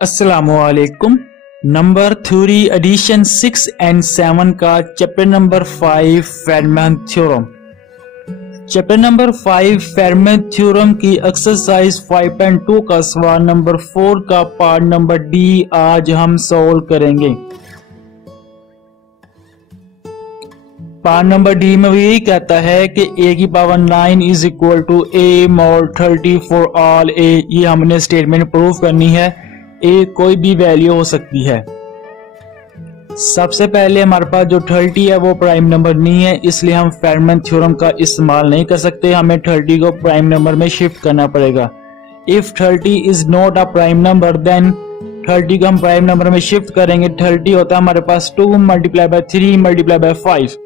अस्सलामुअलैकुम। Number theory addition 6 and 7 का chapter number 5 Fermat theorem. Chapter number 5 Fermat theorem की exercise 5.2 का सवाल नंबर 4 का पार्ट नंबर डी आज हम सॉल्व करेंगे। पार्ट नंबर डी में यही कहता है कि a की power 9 is equal to a mod 30 for all a। ये हमने स्टेटमेंट प्रूव करनी है। a कोई भी वैल्यू हो सकती है। सबसे पहले हमारे पास जो 30 है वो प्राइम नंबर नहीं है, इसलिए हम फेरमैन थ्योरम का इस्तेमाल नहीं कर सकते। हमें 30 को प्राइम नंबर में शिफ्ट करना पड़ेगा। If 30 is not a prime number then 30 को हम प्राइम नंबर में शिफ्ट करेंगे। 30 होता है हमारे पास 2 multiply by 3 multiply by 5।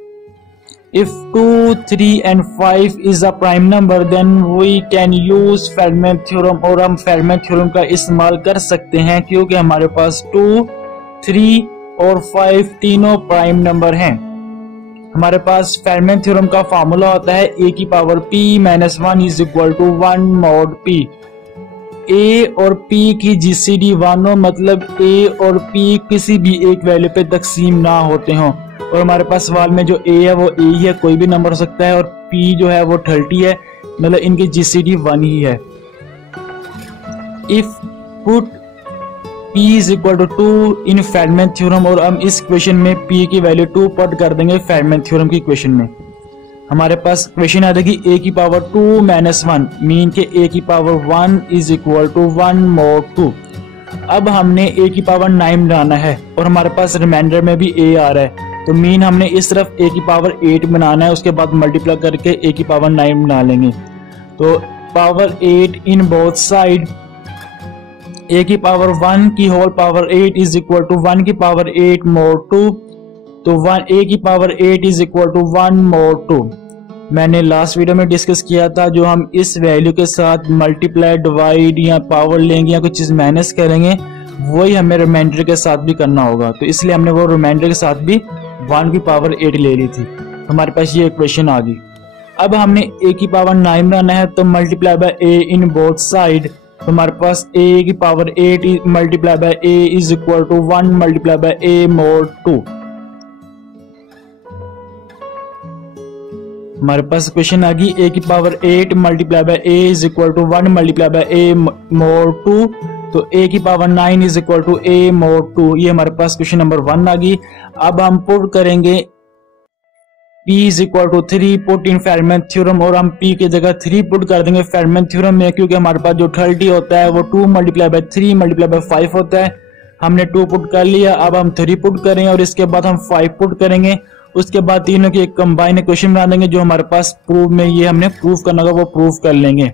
If 2, 3 and 5 is a prime number then we can use Fermat theorem, और हम फेरमैन थ्योरम का इस्तेमाल कर सकते हैं क्योंकि हमारे पास 2, 3 और 5 तीनों प्राइम नंबर हैं। हमारे पास फेरमैन थ्योरम का फार्मूला होता है a की power p minus 1 is equal to 1 mod p। a और p की जीसीडी 1 हो, मतलब a और p किसी भी एक वैल्यू पे तकसीम ना होते हों। और हमारे पास सवाल में जो a है वो a ही है, कोई भी नंबर हो सकता है, और p जो है वो 30 है, मतलब इनकी जीसीडी 1 ही है। If put p is equal to 2 in Fermat theorem, और हम इस क्वेश्चन में p की वैल्यू 2 पुट कर देंगे फेरमैन थ्योरम की क्वेश्चन में। हमारे पास क्वेश्चन आ जाएगी a की पावर 2 माइनस 1 मीन के a की power 1 is equal to 1 mod 2। अब हमने a की पावर 9 बनाना है और हमारे पास रिमाइंडर में भी a आ रहा है, तो मीन हमने इस तरफ a की पावर 8 बनाना है, उसके बाद मल्टीप्लाई करके a की पावर 9 बना लेंगे। तो power 8 in both side, a की पावर 1 की whole power 8 is equal to 1 की पावर 8 mod 2। तो 1 a की power 8 is equal to 1 mod 2। मैंने लास्ट वीडियो में डिस्कस किया था, जो हम इस वैल्यू के साथ मल्टीप्लाई, डिवाइड या पावर लेंगे या कुछ चीज माइनस करेंगे, वही हमें रिमाइंडर के साथ भी करना होगा। तो इसलिए हमने वो रिमाइंडर के साथ भी 1 की पावर 8 ले ली थी। हमारे पास ये इक्वेशन आ गई। अब हमने a की पावर 9 बनाना है, तो multiply by a in both side. तो हमारे पास a की power 8 multiply by a is equal to 1 multiply by a mod 2। हमारे पास क्वेश्चन आ गई a की power 8 multiply by a is equal to 1 multiply by a mod 2। तो a की power 9 is equal to a mod 2। ये हमारे पास क्वेश्चन नंबर 1 आ गई। अब हम पुट करेंगे p is equal to 3 put in Fermat theorem, और हम p की जगह 3 पुट कर देंगे फेरमैन थ्योरम में, क्योंकि हमारे पास जो 30 होता है वो 2 मल्टीप्लाई बाय 3 मल्टीप्लाई बाय 5 होता है। हमने 2 पुट कर लिया, अब हम 3 पुट करेंगे और इसके बाद हम 5 पुट करेंगे। उसके बाद तीनों की एक कंबाइन इक्वेशन बना देंगे, जो हमारे पास प्रूफ में ये हमने प्रूफ करना होगा वो प्रूफ कर लेंगे।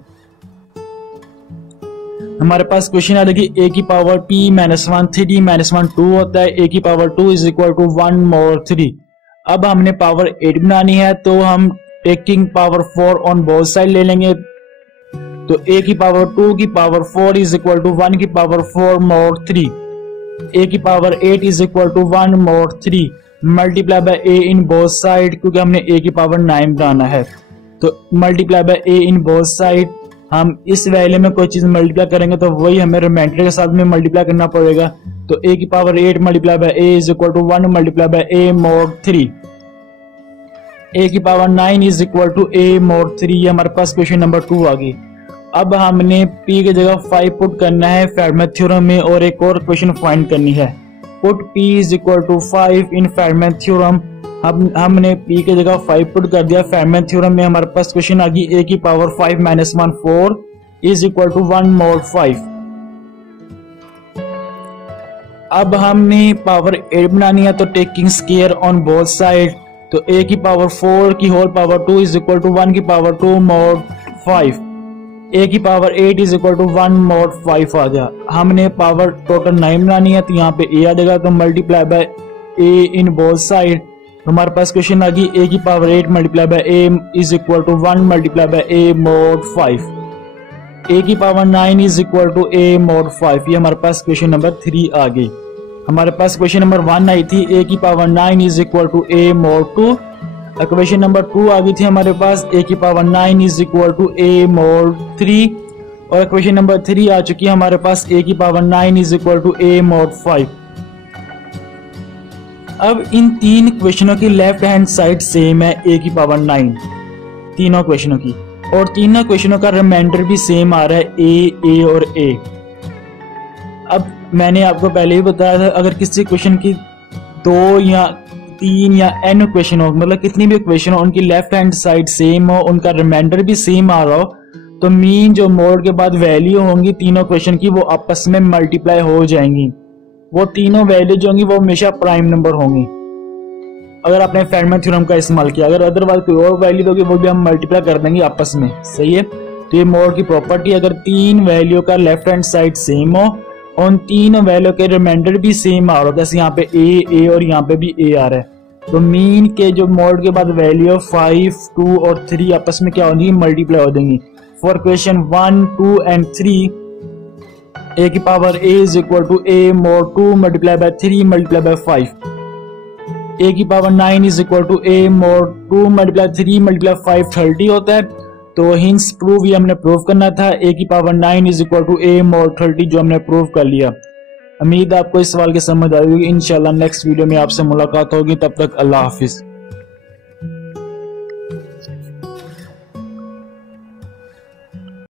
हमारे पास क्वेश्चन आ जाएगी a की पावर p माइनस 1 3 माइनस 1 2 होता है, a की power 2 is equal to 1 mod 3। अब हमने पावर 8 बनानी है, तो हम taking power 4 on both side ले लेंगे। तो a की पावर 2 की पावर 4 इज इक्वल टू 1 की पावर 4 mod 3। a की power 8 is equal to 1 mod 3 multiply by a in both side, क्योंकि हमने a की पावर 9 बनाना है। तो multiply by a in both side, हम इस वैल्यू में कोई चीज मल्टीप्लाई करेंगे तो वही हमें रिमाइंडर के साथ में मल्टीप्लाई करना पड़ेगा। तो a की power 8 multiply by a is equal to 1 multiply by a mod 3। a की power 9 is equal to a mod 3। ये हमारे पास क्वेश्चन नंबर 2 आ गई। अब हमने p की जगह 5 पुट करना है फेरमैन थ्योरम में, और एक और क्वेश्चन फाइंड करनी है। Put p is equal to 5 in Fermat theorem. हमने p की जगह 5 पुट कर दिया फेरमैन थ्योरम में। हमारे पास क्वेश्चन आ गई a की power 5 minus 1 4 is equal to 1 mod 5। अब हमने पावर 8 बनानी है, तो taking square on both side. तो a की पावर 4 की whole power 2 is equal to 1 की पावर 2 mod 5। a की power 8 is equal to 1 mod 5 आ गया। हमने पावर टोटल 9 बनानी है, तो यहाँ पे a आ जाएगा, तो multiply by a in both side. तो हमारे पास क्वेश्चन आ गई a की power 8 multiply by a is equal to 1 multiply by a mod 5। a की power 9 is equal to a mod 5। ये हमारे पास क्वेश्चन नंबर 3 आ गई। हमारे पास क्वेश्चन नंबर 1 आई थी a की power 9 is equal to a mod 2। Question number 2 आ गई थी हमारे पास a की power 9 is equal to a mod 3। और क्वेश्चन नंबर 3 आ चुकी है हमारे पास, a की power 9 is equal to a mod 5। अब इन तीन क्वेश्चनों की लेफ्ट हैंड साइड सेम है a की पावर 9, तीनों क्वेश्चनों की, और तीनों क्वेश्चनों का रिमाइंडर भी सेम आ रहा है a और a। अब मैंने आपको पहले ही बताया था, अगर किसी क्वेश्चन की 2 या 3 या n क्वेश्चन हो, मतलब कितनी भी क्वेश्चन हो, उनकी लेफ्ट हैंड साइड सेम हो, उनका रिमाइंडर भी सेम आ रहा हो, तो मीन जो मोड के बाद वैल्यू होंगी तीनों क्वेश्चन की वो आपस में मल्टीप्लाई हो जाएंगी। वो तीनों वैल्यू जो होंगी वो हमेशा प्राइम नंबर होंगी अगर आपने फेडमैन थ्योरम का इस्तेमाल किया। अगर अदरवाइज कोई और वैल्यू होगी वो भी हम मल्टीप्लाई कर देंगे आपस में, सही है। तो ये मोड की प्रॉपर्टी, अगर तीन वैल्यू का लेफ्ट हैंड साइड सेम हो, उन तीन वैल्यू के रिमाइंडर भी सेम आ रहा हो, जैसे यहाँ पे a और यहाँ पे भी a आ रहा है, तो मीन के जो मोड के बाद वैल्यू 5, 2 और 3 आपस में क्या होंगी, मल्टीप्लाई हो जाएंगी। फॉर क्वेश्चन 1, 2 एंड 3 a की power a is equal to a mod 2 multiply by 3 multiply by 5। a की power 9 is equal to a mod 2 multiply 3 multiply 5 30 होता है। तो हिंस प्रूफ ये हमने प्रूव करना था, a की power 9 is equal to a mod 30, जो हमने प्रूव कर लिया। उम्मीद आपको इस सवाल की समझ आई होगी। इंशाल्लाह नेक्स्ट वीडियो में आपसे मुलाकात होगी, तब तक अल्लाह हाफिज।